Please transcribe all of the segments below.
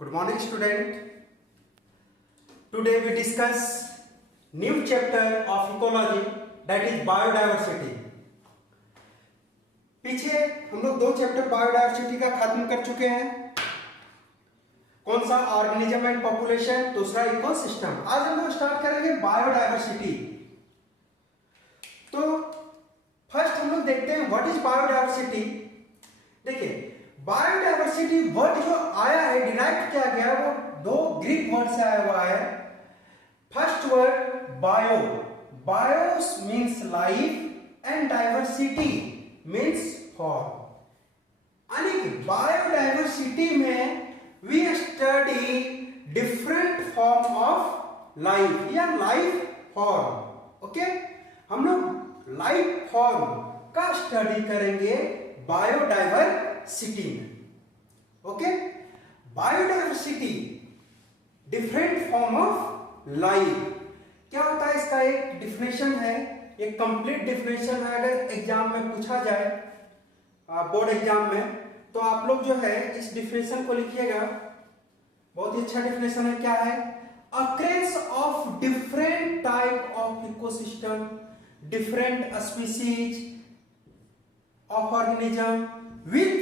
Good morning, student. Today we discuss new chapter of ecology, that is biodiversity. पीछे हम लोग 2 chapter biodiversity का खत्म कर चुके हैं. कौन सा? ऑर्गेनिज्म एंड पॉपुलेशन, दूसरा इकोसिस्टम. आज हम लोग स्टार्ट करेंगे बायोडायवर्सिटी. तो फर्स्ट हम लोग देखते हैं व्हाट इज बायोडायवर्सिटी. देखिए, बायोडायवर्सिटी वर्ड जो आया है, डिराइव किया गया, वो 2 ग्रीक वर्ड से आया हुआ है. First word bio. Bios means life and diversity means form. यानी कि बायोडाइवर्सिटी में we study different form of life या लाइफ फॉर्म. ओके, हम लोग लाइफ फॉर्म का स्टडी करेंगे बायोडाइवर्सिटी में. Okay, biodiversity different form of life. क्या होता है? इसका एक डिफिनेशन है, एक कंप्लीट डिफिनेशन है. अगर एग्जाम में पूछा जाए, बोर्ड एग्जाम में, तो आप लोग जो है इस डिफिनेशन को लिखिएगा. बहुत ही अच्छा डिफिनेशन है. क्या है? Occurrence of different type of ecosystem, different species of organism with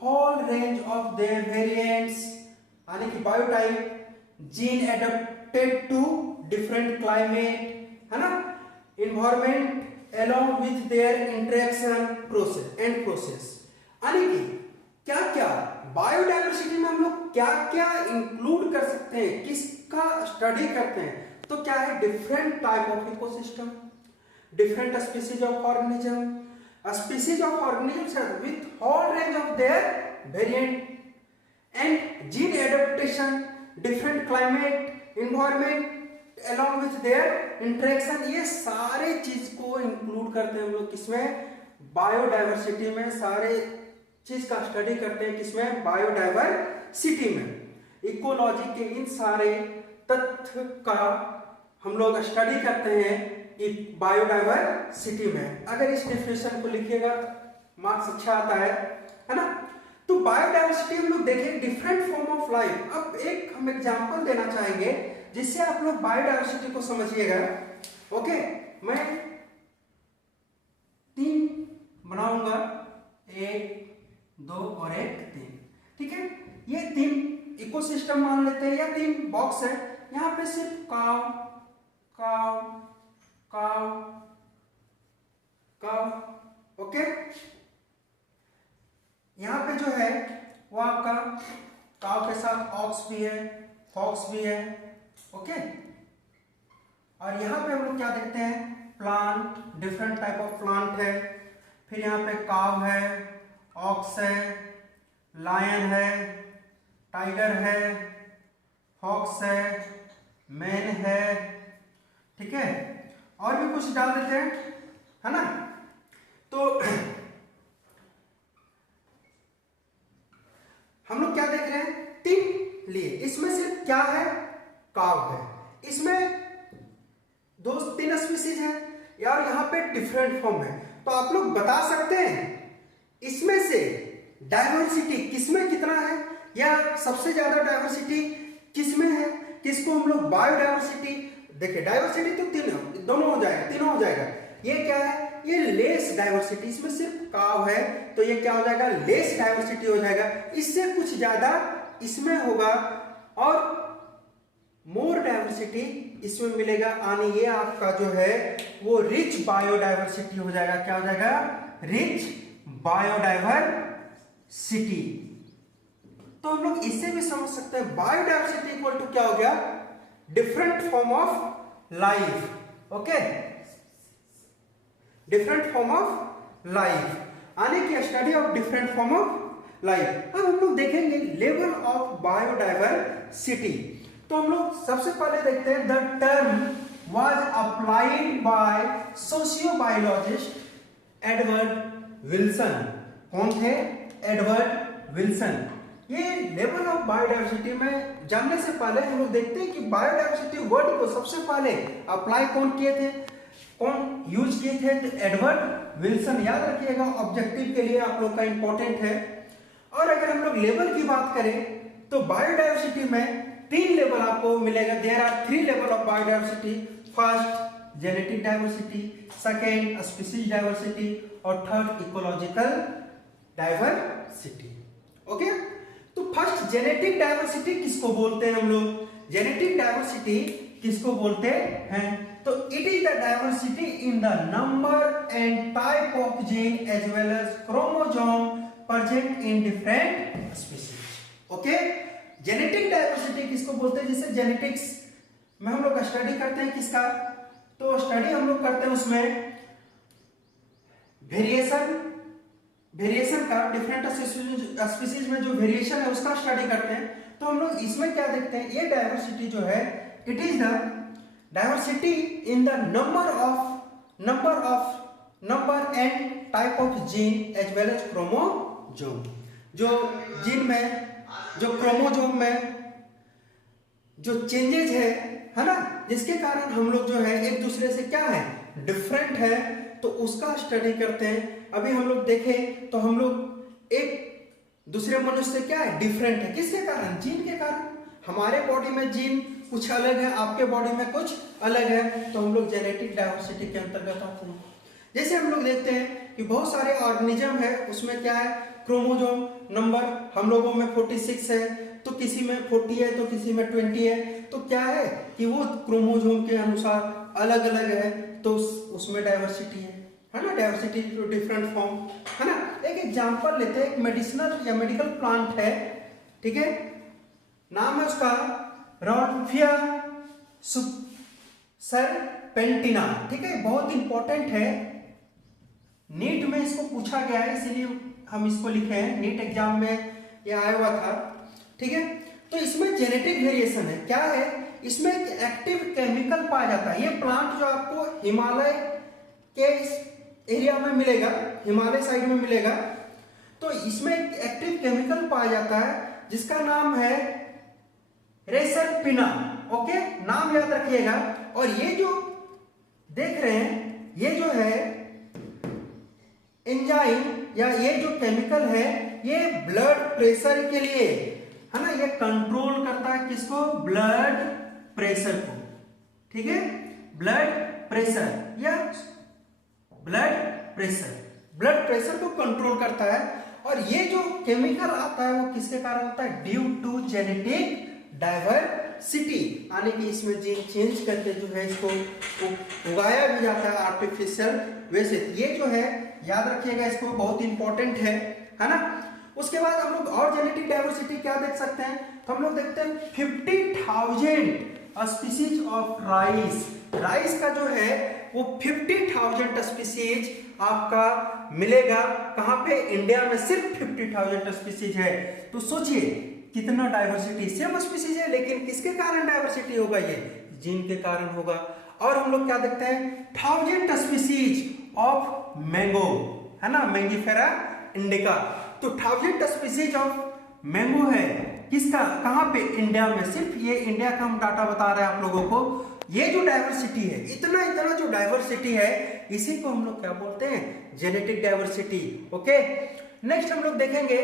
whole range of their variants. यानी कि biotype, gene adapted to different climate, है ना, environment along with their interaction process and process. यानी कि क्या क्या बायोडाइवर्सिटी में हम लोग क्या क्या इंक्लूड कर सकते हैं, किसका स्टडी करते हैं. तो क्या है? Different type of ecosystem, different species of organism, a species of organisms with whole range of their variant and gene adaptation, different climate environment along with their interaction. ये सारे चीज को इंक्लूड करते हैं हम लोग किसमें? बायोडाइवर्सिटी में. सारे चीज का स्टडी करते हैं किसमें? बायोडाइवर्सिटी में. इकोलॉजी के इन सारे तथ्य का हम लोग स्टडी करते हैं बायोडाइवर्सिटी में. अगर इस डेफिनेशन को लिखिएगा मार्क्स अच्छा आता है ना. तो बायोडाइवर्सिटी हम लोग देखें डिफरेंट फॉर्म ऑफ लाइफ. अब एक हम एग्जांपल देना चाहेंगे जिससे आप लोग बायोडाइवर्सिटी को समझिएगा. ओके, मैं 3 बनाऊंगा, 1 2 और 1 3. ठीक है, ये 3 इकोसिस्टम मान लेते हैं या 3 बॉक्स है. यहाँ पे सिर्फ काव काव काव काव. ओके, यहां पे जो है वो आपका काव के साथ ऑक्स भी है, फॉक्स भी है. ओके, और यहां पे हम लोग क्या देखते हैं? Plant, different type of plant है. फिर यहां पे काव है, ऑक्स है, लायन है, टाइगर है, फॉक्स है, मैन है. ठीक है, और भी कुछ डाल देते हैं, है ना. तो हम लोग क्या देख रहे हैं? 3 लिए. इसमें सिर्फ क्या है? काव है. इसमें 2-3 स्पीसीज है यार, यहां पे डिफरेंट फॉर्म है. तो आप लोग बता सकते हैं इसमें से डाइवर्सिटी किसमें कितना है, या सबसे ज्यादा डाइवर्सिटी किसमें है, किसको हम लोग बायोडाइवर्सिटी. देखिए, डाइवर्सिटी तो 3 दोनों हो जाएगा, तीनों हो जाएगा. ये क्या है? ये लेस डाइवर्सिटी. इसमें सिर्फ काव है तो ये क्या हो जाएगा? लेस डाइवर्सिटी हो जाएगा. इससे कुछ ज्यादा इसमें होगा और मोर डाइवर्सिटी इसमें मिलेगा. यानी ये आपका जो है वो रिच बायोडाइवर्सिटी हो जाएगा. क्या हो जाएगा? Rich biodiversity. तो हम लोग इससे भी समझ सकते हैं बायोडाइवर्सिटी इक्वल टू क्या हो गया? Different form of life. Okay, different form of life, यानी कि study of different form of life. अब हम लोग देखेंगे लेवल ऑफ बायोडाइवर्सिटी. तो हम लोग सबसे पहले देखते हैं the term was applied by sociobiologist Edward Wilson. कौन थे? Edward Wilson. ये लेवल ऑफ बायोडाइवर्सिटी में जानने से पहले हम लोग देखते हैं कि बायोडाइवर्सिटी वर्ड को सबसे पहले अप्लाई कौन किए थे, कौन यूज किए थे? तो एडवर्ड विल्सन. याद रखिएगा, ऑब्जेक्टिव के लिए आप लोग का इंपॉर्टेंट है. और अगर हम लोग लेवल की बात करें तो बायोडायवर्सिटी में 3 लेवल आपको मिलेगा। There are 3 level of biodiversity. First genetic diversity, second species diversity और थर्ड इकोलॉजिकल डाइवर्सिटी। ओके, तो फर्स्ट जेनेटिक डाइवर्सिटी किसको बोलते हैं हम लोग? जेनेटिक डाइवर्सिटी किसको बोलते हैं? तो it is the diversity in the number and type of gene as well as chromosome present in different species. Okay, genetic diversity किसको बोलते हैं? जैसे जेनेटिक्स में हम लोग स्टडी करते हैं किसका? तो स्टडी हम लोग करते हैं उसमें वेरिएशन का, डिफरेंट स्पीशीज में जो वेरिएशन है उसका स्टडी करते हैं। तो हम लोग इसमें क्या देखते हैं? ये डाइवर्सिटी जो है it is the diversity in the number and type of gene as well as chromosome. जो जीन में, जो क्रोमोसोम में जो चेंजेज है ना, जिसके कारण हम लोग जो है एक दूसरे से क्या है, डिफरेंट है, तो उसका स्टडी करते हैं। अभी हम लोग देखें तो हम लोग एक दूसरे मनुष्य से क्या है, डिफरेंट है। किसके कारण? जीन के कारण। हमारे बॉडी में जीन कुछ अलग है, आपके बॉडी में कुछ अलग है, तो हम लोग जेनेटिक डाइवर्सिटी के अंतर्गत आते हैं। जैसे हम लोग देखते हैं कि बहुत सारे ऑर्गेनिज्म है, उसमें क्या है, क्रोमोसोम नंबर हम लोगों में 46 है, तो किसी में 40 है, तो किसी में 20 है। तो क्या है कि वो क्रोमोसोम के अनुसार अलग अलग है, तो उसमें डाइवर्सिटी है ना, डाइवर्सिटी डिफरेंट फॉर्म है ना। एक एग्जांपल लेते हैं, एक मेडिसिनल या मेडिकल प्लांट है, ठीक है, नाम है उसका रॉडल्फिया सरपेंटिना, ठीक है, बहुत इंपॉर्टेंट है, नीट में इसको पूछा गया है, इसीलिए हम इसको लिखे हैं, नीट एग्जाम में ये आया हुआ था, ठीक है। तो इसमें जेनेटिक वेरिएशन है, क्या है, इसमें एक एक्टिव केमिकल पाया जाता है। ये प्लांट जो आपको हिमालय के एरिया में मिलेगा, हिमालय साइड में मिलेगा, तो इसमें एक एक्टिव केमिकल पाया जाता है जिसका नाम है रेसरपिना। ओके, नाम याद रखिएगा। और ये जो देख रहे हैं, ये जो है एंजाइम या ये जो केमिकल है, ये ब्लड प्रेशर के लिए है ना, ये कंट्रोल करता है किसको, ब्लड प्रेशर को, ठीक है, ब्लड प्रेशर या ब्लड प्रेशर को कंट्रोल करता है। और ये जो केमिकल आता है वो किसके कारण आता है, ड्यू टू जेनेटिक डाइवर्सिटी, यानी कि इसमें जीन चेंज करके जो है इसको उगाया भी जाता है आर्टिफिशियल वैसे। ये जो है याद रखिएगा, इसको बहुत इंपॉर्टेंट है ना। उसके बाद हम लोग और जेनेटिक डाइवर्सिटी क्या देख सकते हैं, तो हम लोग देखते हैं 50,000 स्पीशीज ऑफ राइस का जो है वो 50,000 स्पीशीज आपका मिलेगा। कहां पे, इंडिया में सिर्फ 50,000 स्पीशीज है। तो सोचिए कितना डाइवर्सिटी, सेम स्पीशीज है लेकिन किसके कारण डाइवर्सिटी होगा, ये जीन के कारण होगा। और हम लोग क्या देखते हैं, 1000 स्पीशीज ऑफ मैंगो है ना, मैंगीफेरा इंडिका। तो 1000 स्पीशीज ऑफ मैंगो है किसका, कहां पे, इंडिया में। सिर्फ ये इंडिया का हम डाटा बता रहे हैं आप लोगों को। ये जो डाइवर्सिटी है, इतना जो डाइवर्सिटी है, इसी को हम लोग क्या बोलते हैं, जेनेटिक डाइवर्सिटी। ओके, नेक्स्ट हम लोग देखेंगे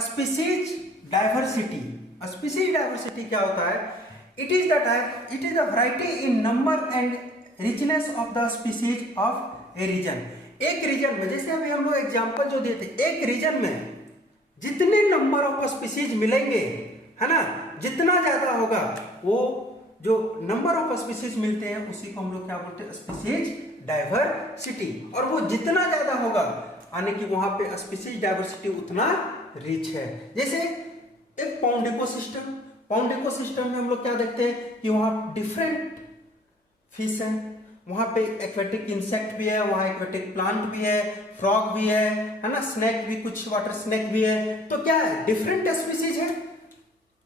स्पीशीज डाइवर्सिटी। स्पीशीज डाइवर्सिटी क्या होता है, it is the variety in number and richness of the species of a region. एक रीजन में, जैसे अभी हम लोग एग्जांपल जो देते, एक रीजन में जितने नंबर ऑफ स्पीशीज मिलेंगे है ना, जितना ज्यादा होगा, वो जो नंबर ऑफ स्पीशीज मिलते हैं उसी को हम लोग क्या बोलते हैं, स्पीशीज डाइवर्सिटी। और वो जितना ज्यादा होगा, यानी कि वहां पे स्पीशीज डाइवर्सिटी उतना रिच है। जैसे एक पाउंड इकोसिस्टम में हम लोग क्या देखते हैं कि वहां डिफरेंट फिश है, वहां पे एक्वेटिक इंसेक्ट भी है, वहां एक्वेटिक प्लांट भी है, फ्रॉग भी है ना, स्नेक भी, कुछ वाटर स्नेक भी है। तो क्या है, डिफरेंट स्पीशीज है।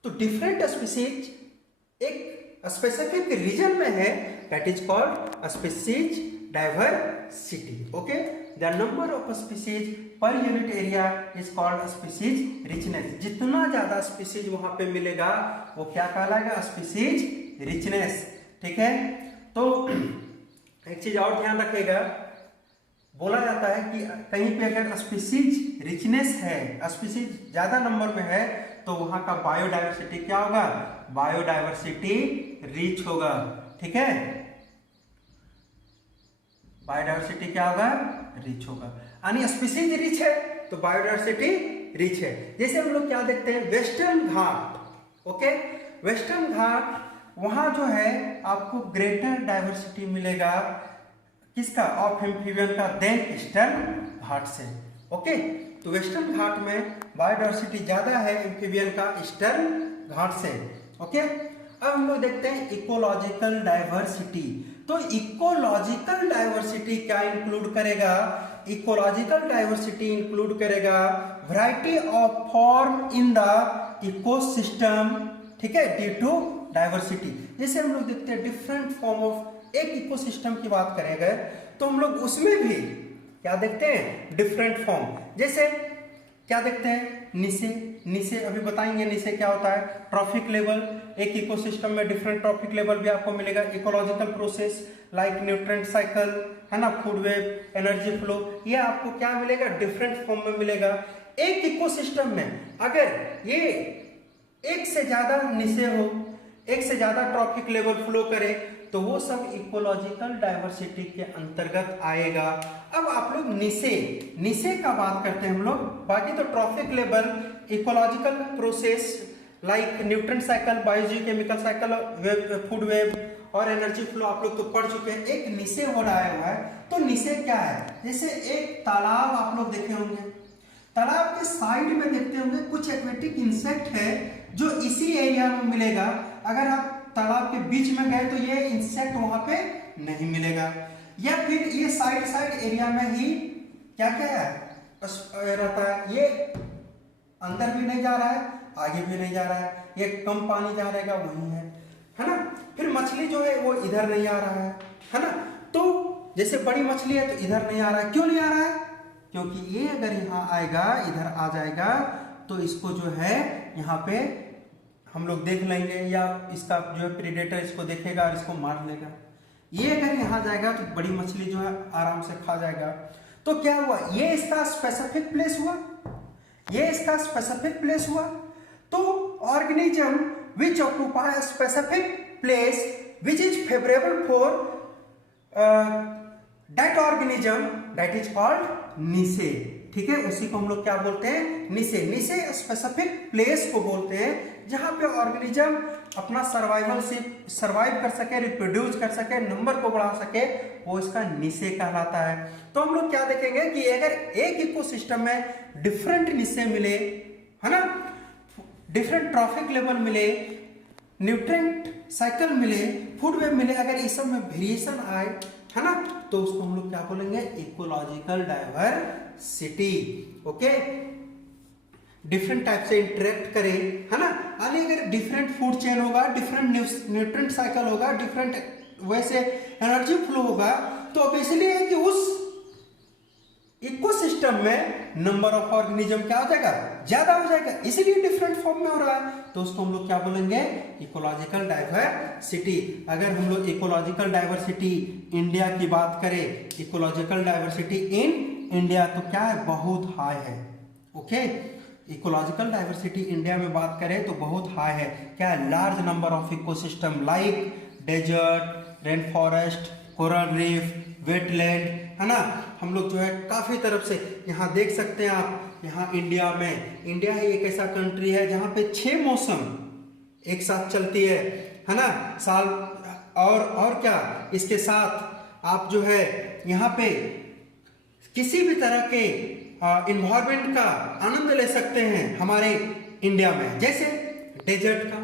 तो डिफरेंट स्पीशीज एक स्पेसिफिक रीजन में है, that is called species diversity. Okay, the number of species per unit area is called species richness. जितना ज्यादा स्पीशीज वहां पे मिलेगा वो क्या कहलाएगा, स्पीशीज रिचनेस, ठीक है। तो एक चीज और ध्यान रखिएगा, बोला जाता है कि कहीं पे अगर स्पीसीज रिचनेस है, स्पीसीज ज्यादा नंबर में है, तो वहां का बायोडाइवर्सिटी क्या होगा, बायोडाइवर्सिटी रिच होगा। ठीक है, बायोडाइवर्सिटी क्या होगा, रिच होगा। यानी स्पीसीज रिच है तो बायोडाइवर्सिटी रिच है। जैसे हम लोग क्या देखते हैं, वेस्टर्न घाट। ओके, वेस्टर्न घाट वहां जो है आपको ग्रेटर डाइवर्सिटी मिलेगा किसका, ऑफ एम्फीबियन का, देन ईस्टर्न घाट से। ओके, तो वेस्टर्न घाट में बायोडाइवर्सिटी ज्यादा है एम्फीबियन का ईस्टर्न घाट से। ओके, अब हम लोग देखते हैं इकोलॉजिकल डाइवर्सिटी। तो इकोलॉजिकल डाइवर्सिटी क्या इंक्लूड करेगा, इकोलॉजिकल डाइवर्सिटी इंक्लूड करेगा variety of form in the ecosystem. ठीक है, ड्यू टू डाइवर्सिटी। जैसे हम लोग देखते हैं डिफरेंट फॉर्म ऑफ, एक इकोसिस्टम की बात करेंगे तो हम लोग उसमें भी क्या देखते हैं, डिफरेंट फॉर्म। जैसे क्या देखते हैं, नीचे नीचे अभी बताएंगे नीचे क्या होता है, ट्रॉफिक लेवल। एक इकोसिस्टम में डिफरेंट ट्रॉफिक लेवल भी आपको मिलेगा। Ecological process like nutrient cycle, है ना, फूड वेब, एनर्जी फ्लो, ये आपको क्या मिलेगा, डिफरेंट फॉर्म में मिलेगा। एक इकोसिस्टम में अगर ये एक से ज्यादा नीचे हो, एक से ज्यादा ट्रॉफिक लेवल फ्लो करे, तो वो सब इकोलॉजिकल डाइवर्सिटी के अंतर्गत आएगा। अब आप लोग नीचे का बात करते हैं हम लोग, बाकी तो trophic level, ecological process like nutrient cycle, biogeochemical cycle, food web और एनर्जी फ्लो आप लोग तो पढ़ चुके हैं। एक नीचे वर्ड आया हुआ है, तो नीचे क्या है, जैसे एक तालाब आप लोग देखे होंगे, तालाब के साइड में देखते होंगे कुछ एक्वेटिक इंसेक्ट है जो इसी एरिया में मिलेगा। अगर आप तालाब के बीच में गए तो ये इंसेक्ट वहां पे नहीं मिलेगा, या फिर ये साइड एरिया में ही क्या क्या है रहता है, ये अंदर भी नहीं जा रहा है, आगे भी नहीं जा रहा है, ये कम पानी जहाँ रहेगा वही है ना। फिर मछली जो है वो इधर नहीं आ रहा है ना। तो जैसे बड़ी मछली है तो इधर नहीं आ रहा है, क्यों नहीं आ रहा है, क्योंकि ये अगर यहाँ आएगा, इधर आ जाएगा, तो इसको जो है यहाँ पे हम लोग देख लेंगे, या इसका जो है प्रीडेटर इसको देखेगा और इसको मार लेगा। ये अगर यहाँ जाएगा तो बड़ी मछली जो है आराम से खा जाएगा। तो क्या हुआ, ये इसका स्पेसिफिक प्लेस हुआ, ये इसका स्पेसिफिक प्लेस हुआ। तो organism which occupy specific place which is favourable for that organism, that is called नीचे। ठीक है, उसी को हम लोग क्या बोलते हैं, नीचे। नीचे स्पेसिफिक प्लेस को बोलते हैं जहां पे ऑर्गेनिज्म अपना सर्वाइव कर सके, रिप्रोड्यूस कर सके, नंबर को बढ़ा सके, वो इसका नीचे कहलाता है। तो हम लोग क्या देखेंगे कि अगर एक इकोसिस्टम में डिफरेंट नीचे मिले, है ना, डिफरेंट ट्रॉफिक लेवल मिले, न्यूट्रिएंट साइकिल मिले, फूड वेब मिले, अगर इस सब में वेरिएशन आए, है ना, तो उसको हम लोग क्या बोलेंगे, ecological diversity. Okay, different type से इंटरेक्ट करे, है ना। यानी अगर डिफरेंट फूड चेन होगा, डिफरेंट न्यूट्रिएंट साइकिल होगा, डिफरेंट वैसे एनर्जी फ्लो होगा, तो अब इसलिए है कि उस इकोसिस्टम में नंबर ऑफ ऑर्गेनिज्म क्या हो जाएगा, ज्यादा हो जाएगा, इसलिए डिफरेंट फॉर्म में हो रहा है। तो उसको हम लोग क्या बोलेंगे, इकोलॉजिकल डाइवर्सिटी। अगर हम लोग इकोलॉजिकल डाइवर्सिटी इंडिया की बात करें, इकोलॉजिकल डाइवर्सिटी इन इंडिया तो क्या है, बहुत हाई है। ओके, इकोलॉजिकल डाइवर्सिटी इंडिया में बात करें तो बहुत हाई है। क्या है, large number of ecosystem like desert, rain forest, coral reef, wetland, है ना। हम लोग जो है काफी तरफ से यहाँ देख सकते हैं आप, यहाँ इंडिया में, इंडिया ही एक ऐसा कंट्री है जहाँ पे 6 मौसम एक साथ चलती है ना, साल। और क्या, इसके साथ आप जो है यहाँ पे किसी भी तरह के इन्वायरमेंट का आनंद ले सकते हैं हमारे इंडिया में, जैसे डेजर्ट का,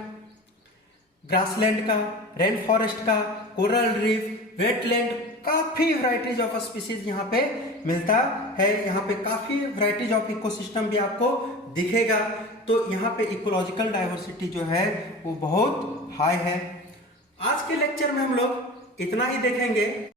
ग्रासलैंड का, रेन फॉरेस्ट का, कोरल रीफ, वेटलैंड, काफी वैरायटीज ऑफ स्पीसीज यहाँ पे मिलता है। यहाँ पे काफी वैरायटीज ऑफ इकोसिस्टम भी आपको दिखेगा। तो यहाँ पे इकोलॉजिकल डाइवर्सिटी जो है वो बहुत हाई है। आज के लेक्चर में हम लोग इतना ही देखेंगे।